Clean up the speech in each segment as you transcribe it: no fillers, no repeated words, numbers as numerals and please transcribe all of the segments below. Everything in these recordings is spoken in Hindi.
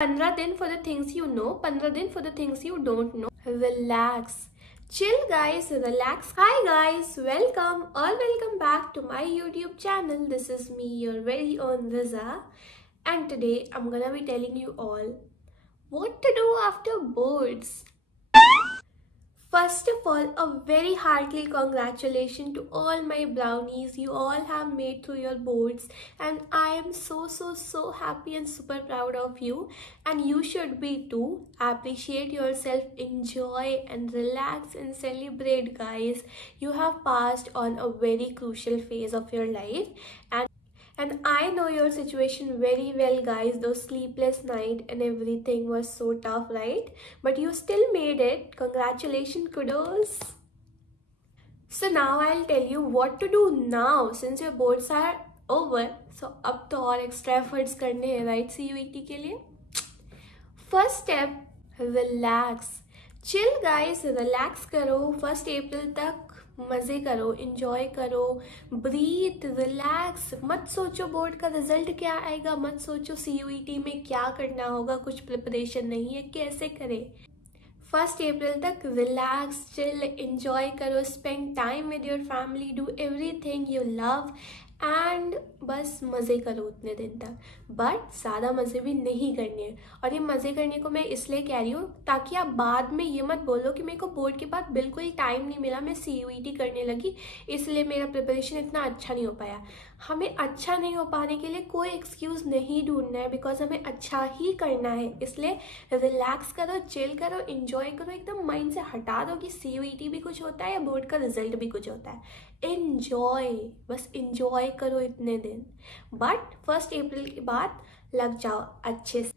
15 दिन for the things you know, 15 दिन for the things you don't know. Relax. Chill guys, relax. Hi guys, welcome back to my YouTube channel. This is me, your very own Riza. And today I'm gonna be telling you all what to do after boards. First of all, a very hearty congratulations to all my brownies. You all have made through your boards and I am so happy and super proud of you, and you should be too. Appreciate yourself, enjoy and relax and celebrate guys. You have passed on a very crucial phase of your life, and I know your situation very well guys. Those sleepless nights and everything was so tough, right? But you still made it. Congratulations, kudos. So now I'll tell you what to do now since your boards are over. So अब तो और extra efforts करने हैं, right? CUET के लिए. First step, relax. Chill guys, relax करो. 1 अप्रैल तक मजे करो, एंजॉय करो, ब्रीथ, रिलैक्स. मत सोचो बोर्ड का रिजल्ट क्या आएगा, मत सोचो CUET में क्या करना होगा, कुछ प्रिपरेशन नहीं है, कैसे करें. 1 अप्रैल तक रिलैक्स, चिल, एंजॉय करो, spend time with your family, do everything you love and बस मज़े करो उतने दिन तक. बट ज़्यादा मज़े भी नहीं करने हैं. और ये मज़े करने को मैं इसलिए कह रही हूँ ताकि आप बाद में ये मत बोलो कि मेरे को बोर्ड के बाद बिल्कुल टाइम नहीं मिला, मैं CUET करने लगी इसलिए मेरा प्रिपरेशन इतना अच्छा नहीं हो पाया. हमें अच्छा नहीं हो पाने के लिए कोई एक्सक्यूज़ नहीं ढूंढना है, बिकॉज हमें अच्छा ही करना है. इसलिए रिलैक्स करो, चिल करो, एंजॉय करो. एकदम माइंड से हटा दो कि CUET भी कुछ होता है या बोर्ड का रिजल्ट भी कुछ होता है. एंजॉय, बस एंजॉय करो इतने दिन. बट 1 अप्रैल के बाद लग जाओ अच्छे से.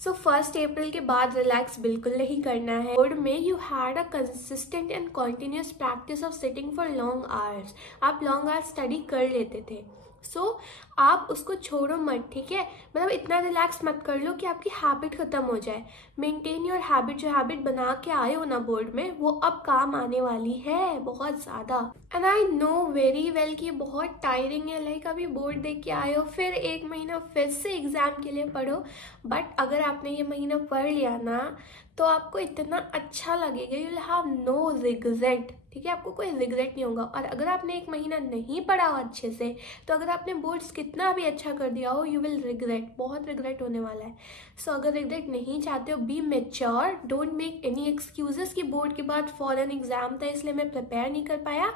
सो 1 अप्रैल के बाद रिलैक्स बिल्कुल नहीं करना है. बोर्ड में you had a consistent and continuous practice of sitting for long hours. आप लॉन्ग आवर्स स्टडी कर लेते थे. सो आप उसको छोड़ो मत, ठीक है? मतलब इतना रिलैक्स मत कर लो कि आपकी हैबिट खत्म हो जाए. Maintain your habit. जो हैबिट बना के आए हो ना बोर्ड में, वो अब काम आने वाली है बहुत ज़्यादा. And I know very well कि बहुत टायरिंग है. लाइक अभी बोर्ड देख के आए हो, फिर 1 महीना फिर से एग्जाम के लिए पढ़ो. बट अगर आपने ये महीना पढ़ लिया ना तो आपको इतना अच्छा लगेगा. You will have no regret, ठीक है? आपको कोई रिग्रेट नहीं होगा. और अगर आपने 1 महीना नहीं पढ़ा हो अच्छे से, तो अगर आपने बोर्ड्स कितना भी अच्छा कर दिया हो, यू विल रिग्रेट. बहुत रिग्रेट होने वाला है. सो अगर रिग्रेट नहीं चाहते हो, B mature. Don't make any excuses कि बोर्ड के बाद फॉरेन एग्जाम था इसलिए मैं प्रिपेयर नहीं कर पाया.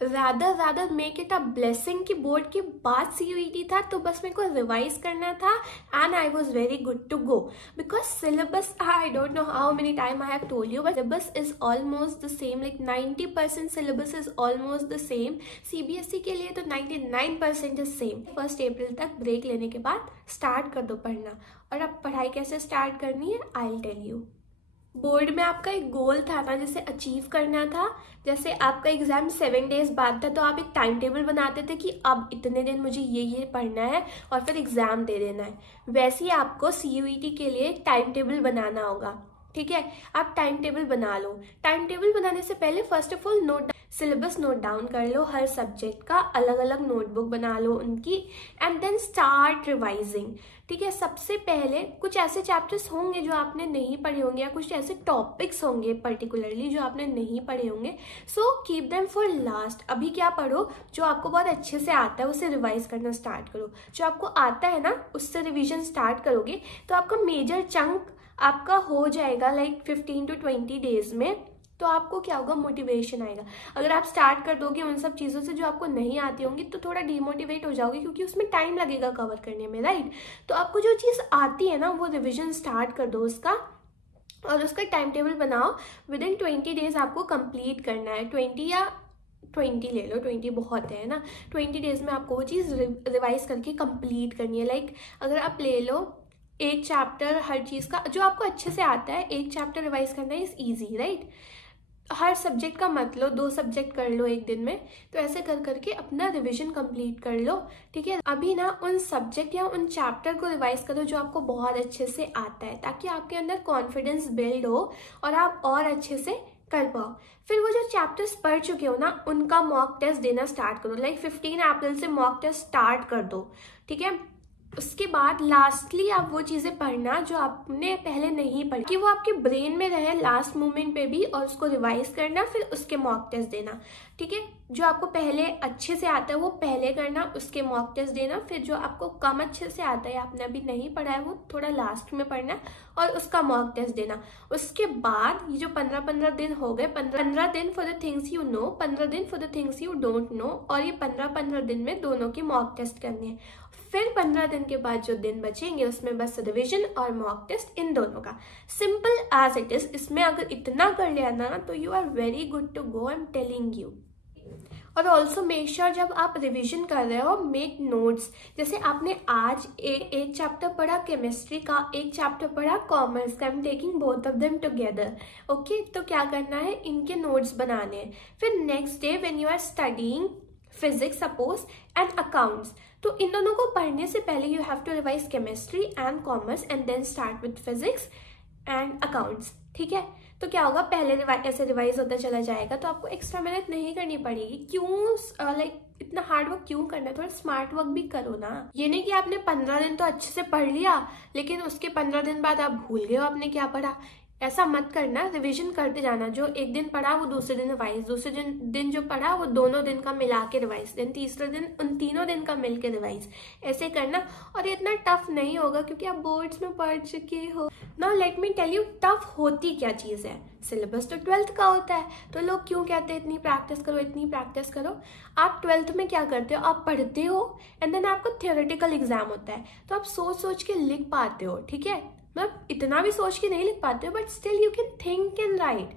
rather make it a blessing कि बोर्ड के बाद CUET था तो बस मेरे को रिवाइज करना था and I was very good to go. Because syllabus, I don't know how many time I have told you, but syllabus is almost the same. Like 90% syllabus is almost the same. CBSE के लिए तो 99% इज सेम. 1 अप्रैल तक ब्रेक लेने के बाद स्टार्ट कर दो पढ़ना. और अब पढ़ाई कैसे स्टार्ट करनी है I will tell you. Board में आपका एक गोल था ना, जैसे अचीव करना था. जैसे आपका एग्जाम 7 डेज बाद था तो आप एक टाइम टेबल बनाते थे कि अब इतने दिन मुझे ये पढ़ना है और फिर एग्जाम दे देना है. वैसे ही आपको CUET के लिए एक टाइम टेबल बनाना होगा, ठीक है? आप टाइम टेबल बना लो. टाइम टेबल बनाने से पहले first of all syllabus note down कर लो. हर सब्जेक्ट का अलग अलग नोटबुक बना लो उनकी, एंड देन स्टार्ट रिवाइजिंग, ठीक है? सबसे पहले कुछ ऐसे चैप्टर्स होंगे जो आपने नहीं पढ़े होंगे, या कुछ ऐसे टॉपिक्स होंगे पर्टिकुलरली जो आपने नहीं पढ़े होंगे. So keep them for last. अभी क्या पढ़ो, जो आपको बहुत अच्छे से आता है उसे रिवाइज करना स्टार्ट करो. जो आपको आता है ना उससे रिविजन स्टार्ट करोगे तो आपका मेजर चंक आपका हो जाएगा लाइक 15 to 20 डेज में. तो आपको क्या होगा, मोटिवेशन आएगा. अगर आप स्टार्ट कर दोगे उन सब चीज़ों से जो आपको नहीं आती होंगी तो थोड़ा डिमोटिवेट हो जाओगे, क्योंकि उसमें टाइम लगेगा कवर करने में, राइट? तो आपको जो चीज़ आती है ना वो रिविजन स्टार्ट कर दो उसका, और उसका टाइम टेबल बनाओ. विद इन 20 डेज आपको कंप्लीट करना है. 20 ले लो, 20 बहुत है ना. 20 डेज में आपको वो चीज़ रिवाइज करके कंप्लीट करनी है. लाइक अगर आप ले लो एक चैप्टर, हर चीज़ का जो आपको अच्छे से आता है एक चैप्टर रिवाइज करना is easy, right? Her subject का मत लो, 2 सब्जेक्ट कर लो एक दिन में. तो ऐसे कर करके अपना रिवीजन कंप्लीट कर लो, ठीक है? अभी ना उन सब्जेक्ट या उन चैप्टर को रिवाइज करो जो आपको बहुत अच्छे से आता है, ताकि आपके अंदर कॉन्फिडेंस बिल्ड हो और आप और अच्छे से कर पाओ. फिर वो जो चैप्टर्स पढ़ चुके हो ना उनका मॉक टेस्ट देना स्टार्ट करो. लाइक 15 अप्रैल से मॉक टेस्ट स्टार्ट कर दो, ठीक है? उसके बाद लास्टली आप वो चीजें पढ़ना जो आपने पहले नहीं पढ़ी, कि वो आपके ब्रेन में रहे लास्ट मोमेंट पे भी, और उसको रिवाइज करना, फिर उसके मॉक टेस्ट देना। ठीक है, जो आपको पहले अच्छे से आता है वो पहले करना, उसके मॉक टेस्ट देना। फिर जो आपको कम अच्छे से आता है, आपने अभी नहीं पढ़ा है, वो थोड़ा लास्ट में पढ़ना और उसका मॉक टेस्ट देना। उसके बाद ये जो 15-15 दिन हो गए, 15 दिन for the things you know, 15 दिन for the things you don't know, और ये 15-15 दिन में दोनों के मॉक टेस्ट करने हैं। फिर 15 दिन के बाद जो दिन बचेंगे उसमें बस रिविजन और मॉक टेस्ट, इन दोनों का। Simple as it is. इसमें अगर इतना कर लिया ना तो you are very good to go, I am telling you. और ऑल्सो मेक श्योर जब आप रिवीजन कर रहे हो, मेक नोट्स। जैसे आपने आज एक चैप्टर पढ़ा केमिस्ट्री का, एक चैप्टर पढ़ा कॉमर्स का, I am taking both of them together. Okay, तो क्या करना है, इनके नोट्स बनाने हैं। फिर next day when you are studying physics suppose and accounts, तो इन दोनों को पढ़ने से पहले you have to revise chemistry and commerce and then start with physics and accounts. ठीक है, तो क्या होगा, पहले ऐसे रिवाइज होता चला जाएगा, तो आपको एक्स्ट्रा मेहनत नहीं करनी पड़ेगी। क्यों लाइक इतना हार्ड वर्क क्यों करना है, थोड़ा स्मार्ट वर्क भी करो ना। ये नहीं कि आपने 15 दिन तो अच्छे से पढ़ लिया लेकिन उसके 15 दिन बाद आप भूल गए हो आपने क्या पढ़ा। ऐसा मत करना, रिवीजन करते जाना। जो एक दिन पढ़ा वो दूसरे दिन रिवाइज, दूसरे दिन जो पढ़ा वो दोनों दिन का मिला के रिवाइज, देन तीसरे दिन उन तीनों दिन का मिल के रिवाइज, ऐसे करना। और ये इतना टफ नहीं होगा क्योंकि आप बोर्ड्स में पढ़ चुके हो। Now let me tell you tough होती क्या चीज है। सिलेबस तो 12th का होता है, तो लोग क्यों कहते हैं इतनी प्रैक्टिस करो, इतनी प्रैक्टिस करो। आप 12th में क्या करते हो, आप पढ़ते हो एंड देन आपको थियोरेटिकल एग्जाम होता है, तो आप सोच सोच के लिख पाते हो। ठीक है, मतलब इतना भी सोच के नहीं लिख पाते हो but still you can think and right.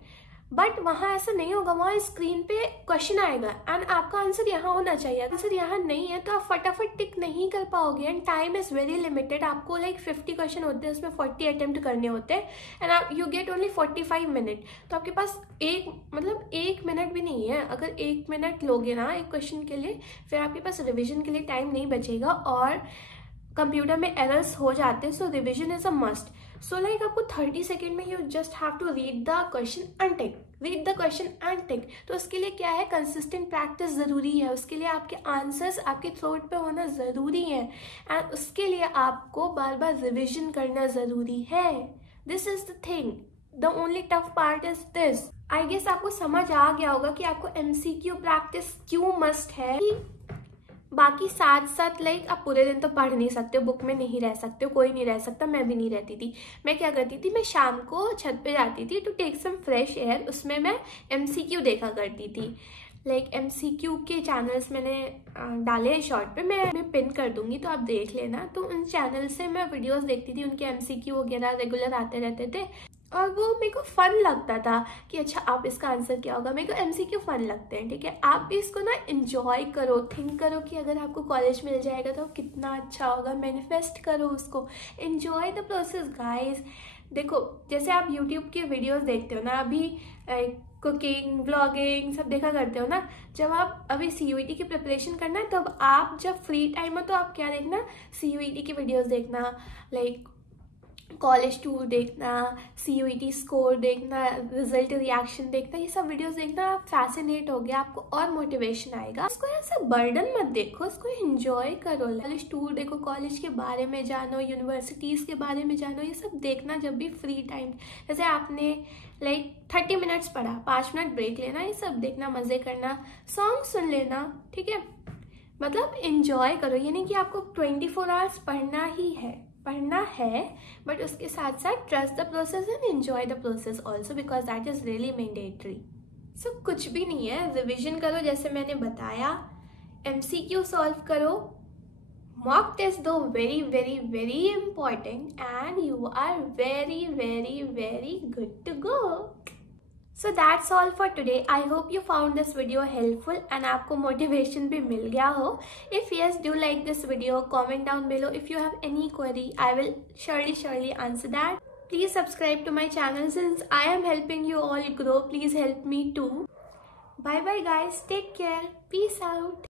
But वहां ऐसा नहीं होगा, वहां स्क्रीन पे क्वेश्चन आएगा एंड आपका आंसर यहाँ होना चाहिए। आंसर यहाँ नहीं है तो आप फटाफट टिक नहीं कर पाओगे and time is very limited. आपको लाइक 50 क्वेश्चन होते हैं, उसमें 40 अटेम्प्ट करने होते हैं एंड आप यू गेट ओनली 45 मिनट। तो आपके पास एक मिनट भी नहीं है। अगर 1 मिनट लोगे ना एक क्वेश्चन के लिए, फिर आपके पास रिविजन के लिए टाइम नहीं बचेगा और कंप्यूटर में एरर्स हो जाते हैं। So revision is a must. So like आपको 30 सेकेंड में you just have to read the question and tick, read the question and tick. तो उसके लिए क्या है, कंसिस्टेंट प्रैक्टिस जरूरी है। उसके लिए आपके आंसर्स आपके थ्रोट पे होना जरूरी है एंड उसके लिए आपको बार बार रिविजन करना जरूरी है। This is the thing, the only tough part is this. I guess आपको समझ आ गया होगा कि आपको MCQ प्रैक्टिस क्यों मस्ट है। बाकी साथ साथ लाइक आप पूरे दिन तो पढ़ नहीं सकते हो, बुक में नहीं रह सकते हो, कोई नहीं रह सकता। मैं भी नहीं रहती थी। मैं क्या करती थी, मैं शाम को छत पे जाती थी to take some fresh air. उसमें मैं MCQ देखा करती थी। लाइक MCQ के चैनल्स मैंने डाले हैं शॉर्ट पे, मैं पिन कर दूंगी तो आप देख लेना। तो उन चैनल से मैं वीडियोस देखती थी, उनके MCQ वगैरह रेगुलर आते रहते थे और वो मेरे को फन लगता था कि अच्छा आप इसका आंसर क्या होगा। मेरे को MCQ फन लगते हैं। ठीक है, आप भी इसको ना एंजॉय करो, थिंक करो कि अगर आपको कॉलेज मिल जाएगा तो कितना अच्छा होगा, मैनिफेस्ट करो उसको, एंजॉय द प्रोसेस गाइज। देखो जैसे आप YouTube के वीडियोस देखते हो ना, अभी कुकिंग व्लॉगिंग सब देखा करते हो ना, जब आप अभी CUET की प्रिपरेशन करना है तब आप जब फ्री टाइम हो तो आप क्या देखना, CUET की वीडियोस देखना, लाइक कॉलेज टूर देखना, CUET स्कोर देखना, रिजल्ट रिएक्शन देखना, ये सब वीडियोस देखना। आप फैसिनेट हो गया, आपको और मोटिवेशन आएगा। इसको ऐसा बर्डन मत देखो, इसको एंजॉय करो। कॉलेज टूर देखो, कॉलेज के बारे में जानो, यूनिवर्सिटीज के बारे में जानो, ये सब देखना जब भी फ्री टाइम। जैसे आपने लाइक 30 मिनट्स पढ़ा, 5 मिनट ब्रेक लेना, ये सब देखना, मजे करना, सॉन्ग सुन लेना। ठीक है, मतलब एंजॉय करो। ये नहीं कि आपको 24 आवर्स पढ़ना है बट उसके साथ साथ trust the process and enjoy the process also because that is really mandatory. So कुछ भी नहीं है, रिविजन करो जैसे मैंने बताया, MCQ सॉल्व करो, मॉक टेस्ट दो, very very very important, and you are very very very good to go. So that's all for today. I hope you found this video helpful and आपको motivation भी मिल गया हो. If yes, do like this video, comment down below. If you have any query, I will surely answer that. Please subscribe to my channel since I am helping you all grow. Please help me too. Bye bye guys. Take care. Peace out.